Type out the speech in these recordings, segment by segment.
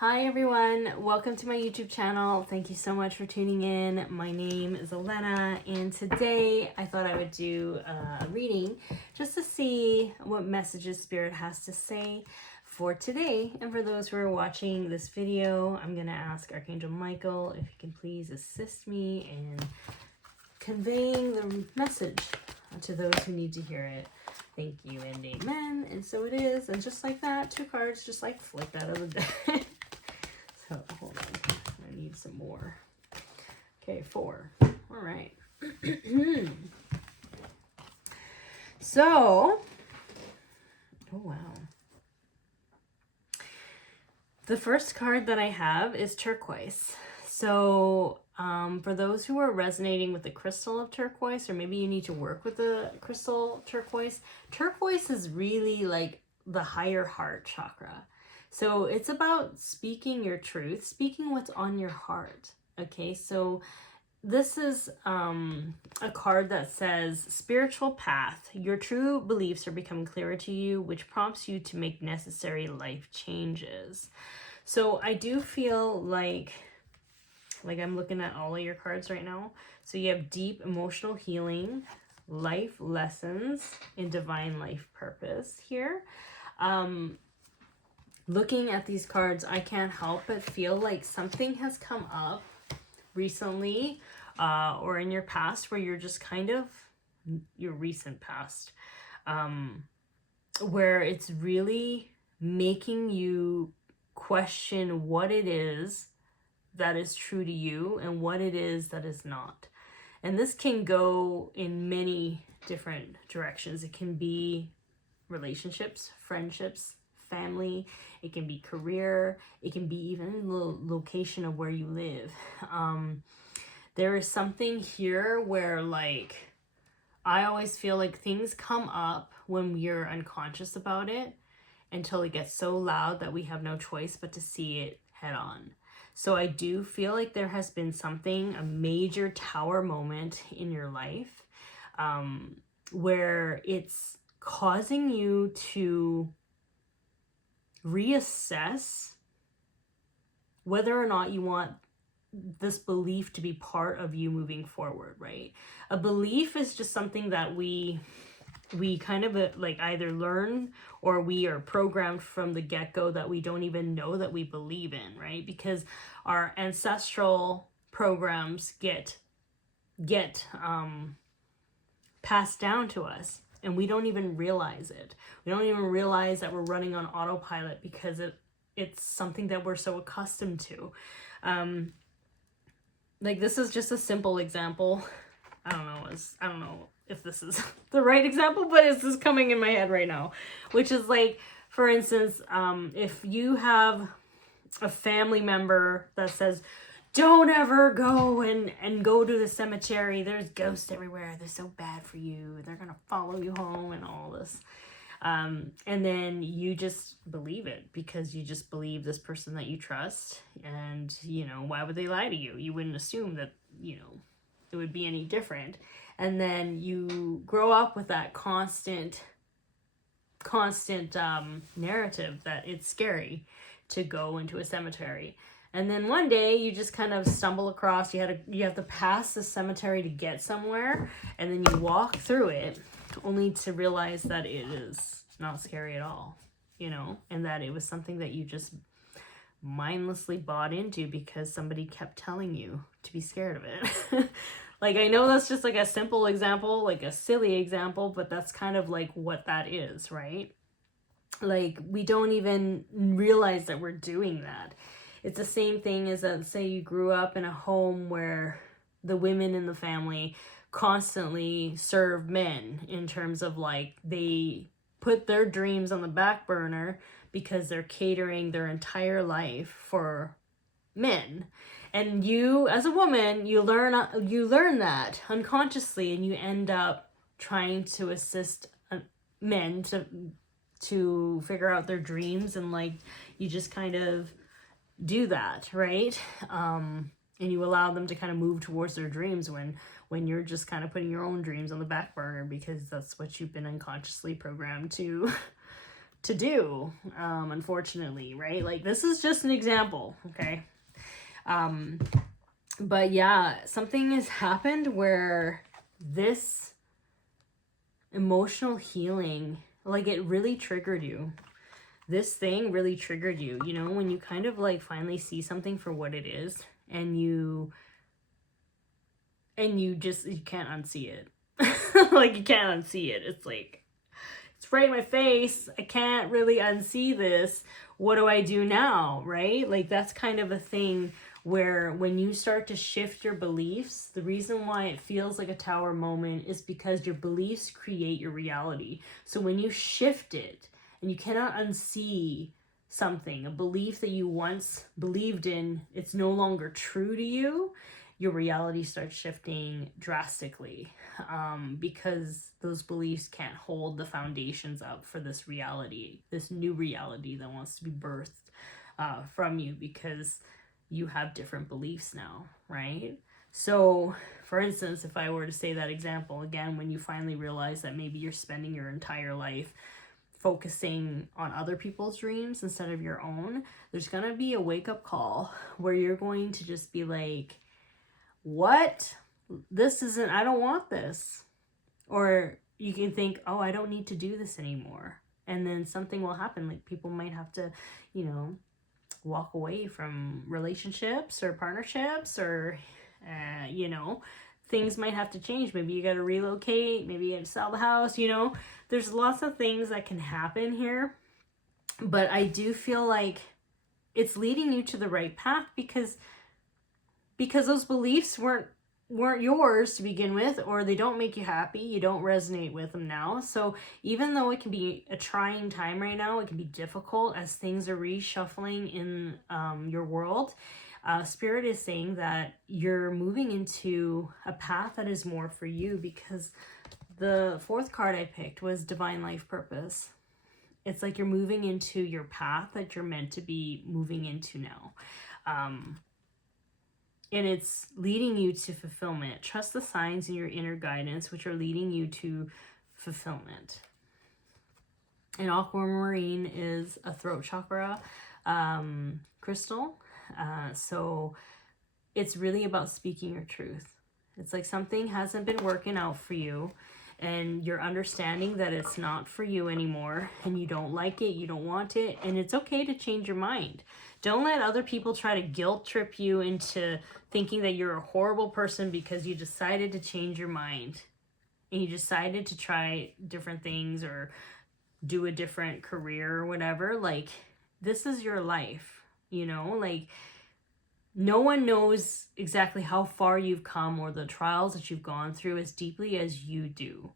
Hi everyone, welcome to my YouTube channel. Thank you so much for tuning in. My name is Ellena, and today I thought I would do a reading just to see what messages Spirit has to say for today. And for those who are watching this video, I'm going to ask Archangel Michael if he can please assist me in conveying the message to those who need to hear it. Thank you and amen. And so it is. And just like that, 2 cards just like flipped out of the deck. So hold on, I need some more. Okay, 4. All right. So, oh wow. The first card that I have is turquoise. So for those who are resonating with the crystal of turquoise, or maybe you need to work with the crystal turquoise, turquoise is really like the higher heart chakra. So it's about speaking your truth, speaking what's on your heart. Okay, so this is a card that says spiritual path. Your true beliefs are becoming clearer to you, which prompts you to make necessary life changes. So I do feel like I'm looking at all of your cards right now. So you have deep emotional healing, life lessons, and divine life purpose here. Looking at these cards, I can't help but feel like something has come up recently or in your past where you're just kind of, your recent past, where it's really making you question what it is that is true to you and what it is that is not. And this can go in many different directions. It can be relationships, friendships, family, it can be career, it can be even the location of where you live. There is something here where like I always feel like things come up when we're unconscious about it until it gets so loud that we have no choice but to see it head on. So I do feel like there has been something, a major tower moment in your life where it's causing you to reassess whether or not you want this belief to be part of you moving forward, right? A belief is just something that we kind of like either learn or we are programmed from the get-go that we don't even know that we believe in, right? Because our ancestral programs get passed down to us and we don't even realize it. We don't even realize that we're running on autopilot because it's something that we're so accustomed to. Like this is just a simple example. I don't know if this is the right example, but it's just coming in my head right now, which is like, for instance, if you have a family member that says, don't ever go and go to the cemetery. There's ghosts everywhere. They're so bad for you. They're going to follow you home and all this. And then you just believe it because you just believe this person that you trust. And, you know, why would they lie to you? You wouldn't assume that, you know, it would be any different. And then you grow up with that constant narrative that it's scary to go into a cemetery. And then one day you just kind of stumble across, you have to pass the cemetery to get somewhere, and then you walk through it only to realize that it is not scary at all, you know, and that it was something that you just mindlessly bought into because somebody kept telling you to be scared of it. Like, I know that's just like a simple example, like a silly example, but that's kind of like what that is, right? Like, we don't even realize that we're doing that. It's the same thing as that, say you grew up in a home where the women in the family constantly serve men in terms of like they put their dreams on the back burner because they're catering their entire life for men. And you, as a woman, you learn that unconsciously, and you end up trying to assist men to figure out their dreams, and like you just kind of do that, right? And you allow them to kind of move towards their dreams when you're just kind of putting your own dreams on the back burner because that's what you've been unconsciously programmed to to do, unfortunately, right? Like, this is just an example, okay? But yeah, something has happened where this emotional healing, like, it really triggered you. This thing really triggered you, you know, when you kind of like finally see something for what it is, and you can't unsee it. Like, you can't unsee it. It's like, it's right in my face. I can't really unsee this. What do I do now, right? Like, that's kind of a thing where when you start to shift your beliefs, the reason why it feels like a tower moment is because your beliefs create your reality. So when you shift it, and you cannot unsee something, a belief that you once believed in, it's no longer true to you, your reality starts shifting drastically, because those beliefs can't hold the foundations up for this reality, this new reality that wants to be birthed from you, because you have different beliefs now, right? So, for instance, if I were to say that example again, when you finally realize that maybe you're spending your entire life focusing on other people's dreams instead of your own, there's gonna be a wake-up call where you're going to just be like, what? This isn't, I don't want this. Or you can think, oh, I don't need to do this anymore. And then something will happen. Like, people might have to, you know, walk away from relationships or partnerships, or, you know, things might have to change. Maybe you got to relocate. Maybe you got to sell the house. You know, there's lots of things that can happen here. But I do feel like it's leading you to the right path, because those beliefs weren't yours to begin with, or they don't make you happy. You don't resonate with them now. So even though it can be a trying time right now, it can be difficult as things are reshuffling in your world. Spirit is saying that you're moving into a path that is more for you, because the fourth card I picked was divine life purpose. It's like you're moving into your path that you're meant to be moving into now. And it's leading you to fulfillment. Trust the signs in your inner guidance, which are leading you to fulfillment. And aquamarine is a throat chakra crystal. So it's really about speaking your truth. It's like something hasn't been working out for you, and you're understanding that it's not for you anymore, and you don't like it, you don't want it, and it's okay to change your mind. Don't let other people try to guilt trip you into thinking that you're a horrible person because you decided to change your mind and you decided to try different things or do a different career or whatever. Like, this is your life, you know? Like, no one knows exactly how far you've come or the trials that you've gone through as deeply as you do.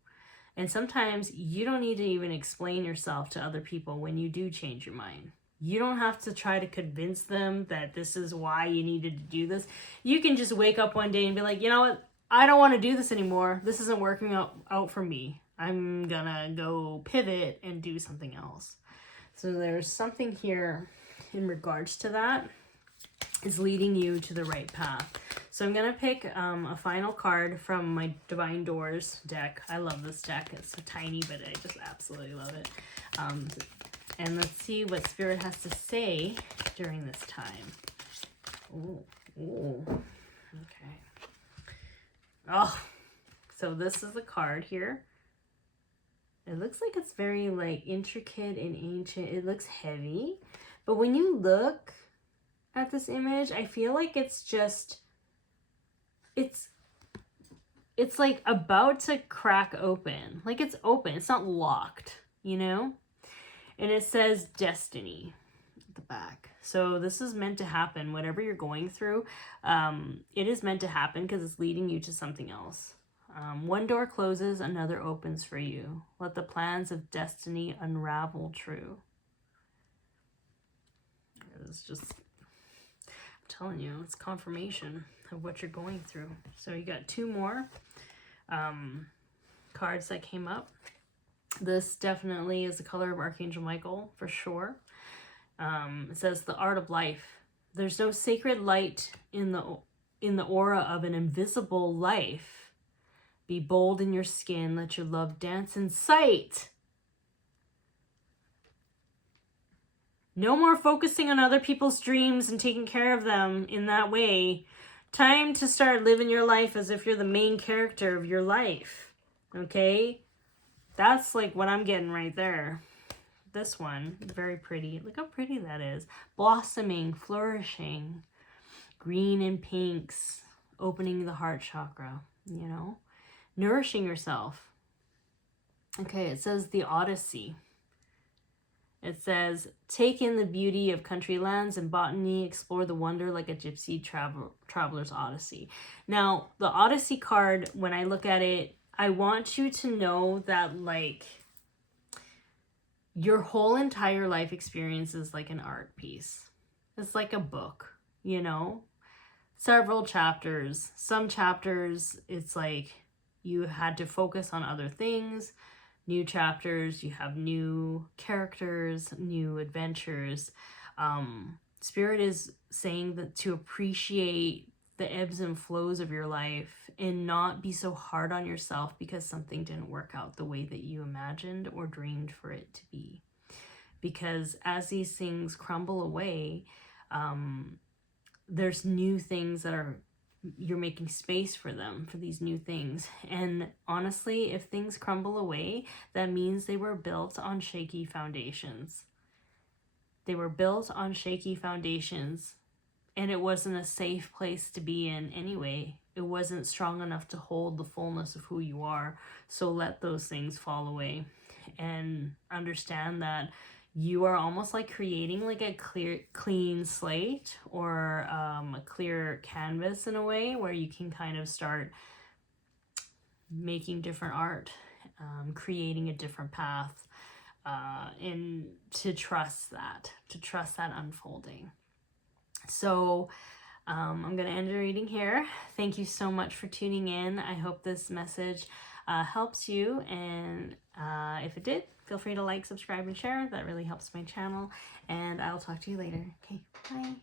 And sometimes you don't need to even explain yourself to other people when you do change your mind. You don't have to try to convince them that this is why you needed to do this. You can just wake up one day and be like, you know what? I don't want to do this anymore. This isn't working out for me. I'm gonna go pivot and do something else. So there's something here in regards to that is leading you to the right path. So I'm going to pick a final card from my Divine Doors deck. I love this deck. It's so tiny, but I just absolutely love it. And let's see what Spirit has to say during this time. Ooh. Okay. Oh, so this is the card here. It looks like it's very like intricate and ancient. It looks heavy. But when you look at this image, I feel like it's just, it's like about to crack open. Like, it's open. It's not locked, you know? And it says destiny at the back. So this is meant to happen. Whatever you're going through, it is meant to happen because it's leading you to something else. One door closes, another opens for you. Let the plans of destiny unravel true. It's just, I'm telling you, it's confirmation of what you're going through. So you got two more cards that came up. This definitely is the color of Archangel Michael, for sure. It says the art of life. There's no sacred light in the aura of an invisible life. Be bold in your skin. Let your love dance in sight. No more focusing on other people's dreams and taking care of them in that way. Time to start living your life as if you're the main character of your life. Okay? That's like what I'm getting right there. This one, very pretty. Look how pretty that is. Blossoming, flourishing, green and pinks, opening the heart chakra, you know? Nourishing yourself. Okay, it says the Odyssey. It says, take in the beauty of country lands and botany, explore the wonder like a gypsy traveler's odyssey. Now, the Odyssey card, when I look at it, I want you to know that, like, your whole entire life experience is like an art piece. It's like a book, you know? Several chapters. Some chapters, it's like you had to focus on other things. New chapters, you have new characters, new adventures. Spirit is saying that to appreciate the ebbs and flows of your life and not be so hard on yourself because something didn't work out the way that you imagined or dreamed for it to be. Because as these things crumble away, there's new things that you're making space for them, for these new things. And honestly, if things crumble away, that means they were built on shaky foundations. They were built on shaky foundations, and it wasn't a safe place to be in anyway. It wasn't strong enough to hold the fullness of who you are. So let those things fall away and understand that you are almost like creating like a clean slate or a clear canvas in a way where you can kind of start making different art, creating a different path, and to trust that unfolding. So I'm going to end the reading here. Thank you so much for tuning in. I hope this message helps you, and if it did, feel free to like, subscribe, and share. That really helps my channel, and I'll talk to you later. Okay, bye.